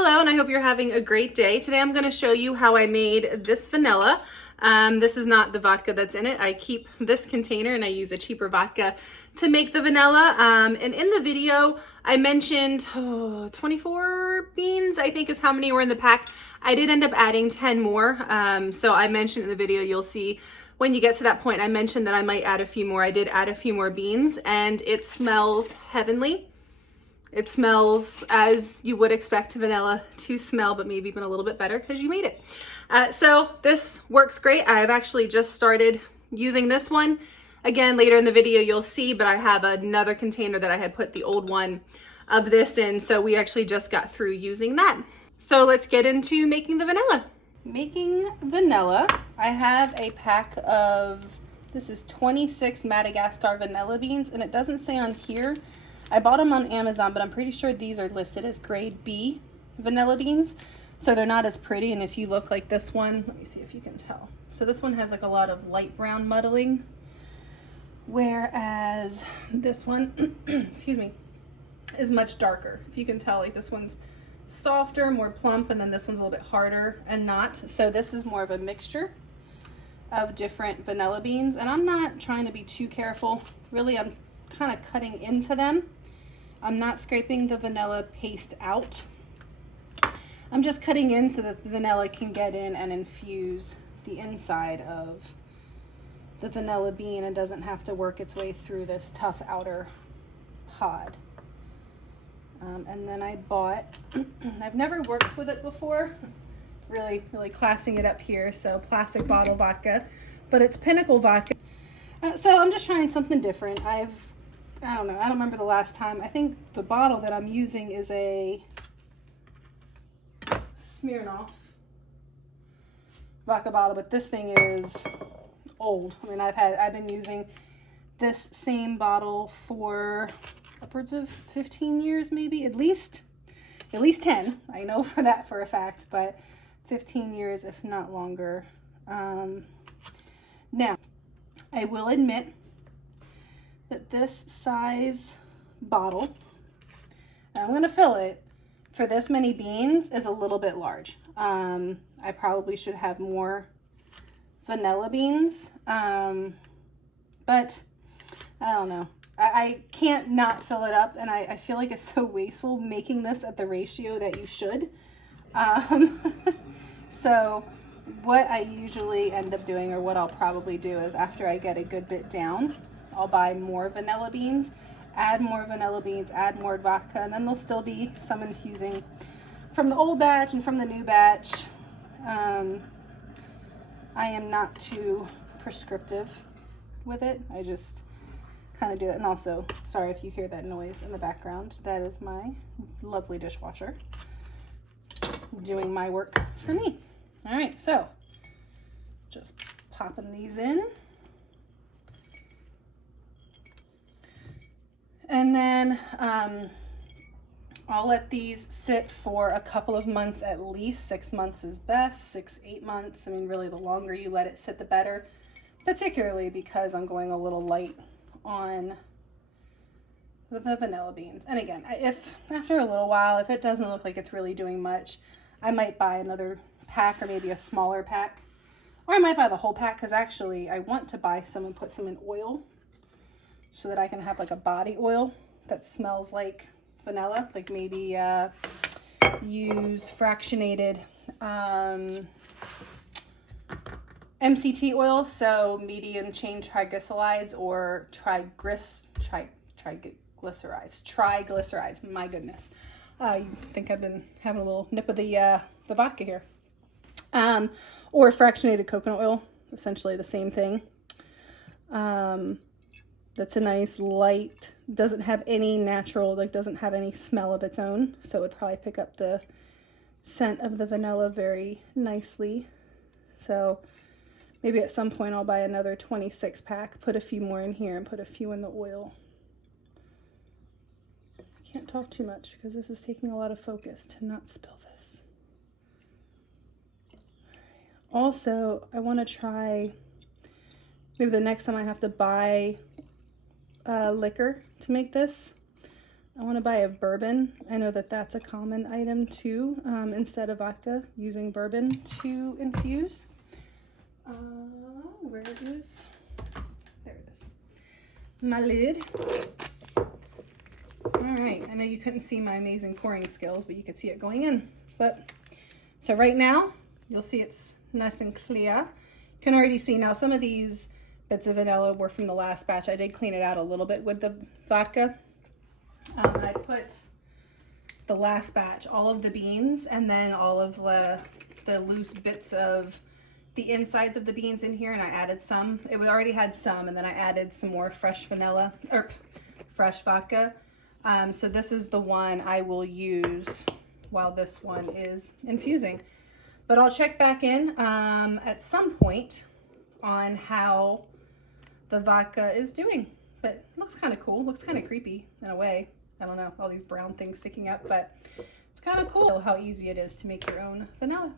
Hello, and I hope you're having a great day. Today I'm going to show you how I made this vanilla. This is not the vodka that's in it. I keep this container and I use a cheaper vodka to make the vanilla. And in the video, I mentioned 24 beans, I think is how many were in the pack. I did end up adding 10 more. So I mentioned in the video, you'll see when you get to that point, I mentioned that I might add a few more. I did add a few more beans and it smells heavenly. It smells as you would expect vanilla to smell, but maybe even a little bit better because you made it. So this works great. I've actually just started using this one. Again, later in the video you'll see, but I have another container that I had put the old one of this in. So we actually just got through using that. So let's get into making the vanilla. Making vanilla, I have a pack of, this is 26 Madagascar vanilla beans, and it doesn't say on here. I bought them on Amazon, but I'm pretty sure these are listed as grade B vanilla beans. So they're not as pretty. And if you look like this one, let me see if you can tell. So this one has like a lot of light brown muddling, whereas this one, excuse me, is much darker. If you can tell, like this one's softer, more plump, and then this one's a little bit harder and not. So this is more of a mixture of different vanilla beans. And I'm not trying to be too careful. Really, I'm kind of cutting into them. I'm not scraping the vanilla paste out. I'm just cutting in so that the vanilla can get in and infuse the inside of the vanilla bean and doesn't have to work its way through this tough outer pod. And then I bought, I've never worked with it before, really classing it up here. So plastic bottle vodka, but it's Pinnacle vodka. So I'm just trying something different. I don't know, I don't remember the last time. I think the bottle that I'm using is a Smirnoff vodka bottle, but this thing is old. I mean, I've been using this same bottle for upwards of 15 years, maybe, at least 10. I know for that for a fact, but 15 years, if not longer. Now, I will admit that this size bottle, and I'm gonna fill it, for this many beans is a little bit large. I probably should have more vanilla beans, but I don't know. I can't not fill it up, and I feel like it's so wasteful making this at the ratio that you should. So what I usually end up doing, or what I'll probably do, is after I get a good bit down, I'll buy more vanilla beans, add more vanilla beans, add more vodka, and then there'll still be some infusing from the old batch and from the new batch. I am not too prescriptive with it. I just kind of do it. And also, sorry if you hear that noise in the background. That is my lovely dishwasher doing my work for me. All right, so just popping these in. And then I'll let these sit for a couple of months at least. 6 months is best, 8 months. I mean, really, the longer you let it sit, the better, particularly because I'm going a little light on the vanilla beans. And again, if after a little while, if it doesn't look like it's really doing much, I might buy another pack or maybe a smaller pack. Or I might buy the whole pack, because actually I want to buy some and put some in oil, so that I can have like a body oil that smells like vanilla. Like maybe use fractionated MCT oil, so medium chain triglycerides, or triglycerides. My goodness, I think I've been having a little nip of the vodka here. Or fractionated coconut oil, essentially the same thing. That's a nice light, doesn't have any natural, doesn't have any smell of its own. So it would probably pick up the scent of the vanilla very nicely. So maybe at some point I'll buy another 26 pack, put a few more in here and put a few in the oil. I can't talk too much because this is taking a lot of focus to not spill this. Also, I want to try, maybe the next time I have to buy liquor to make this, I want to buy a bourbon. I know that that's a common item too, instead of vodka, using bourbon to infuse. Where is, there it is, my lid. All right, I know you couldn't see my amazing pouring skills, but you could see it going in. But so right now, you'll see it's nice and clear. You can already see now some of these bits of vanilla were from the last batch. I did clean it out a little bit with the vodka. I put the last batch, all of the beans, and then all of the loose bits of the insides of the beans in here, and I added some. It already had some, and then I added some more fresh vanilla, or fresh vodka. So this is the one I will use while this one is infusing. But I'll check back in at some point on how the vodka is doing. But it looks kind of cool, looks kind of creepy in a way. I don't know, all these brown things sticking up, but it's kind of cool how easy it is to make your own vanilla.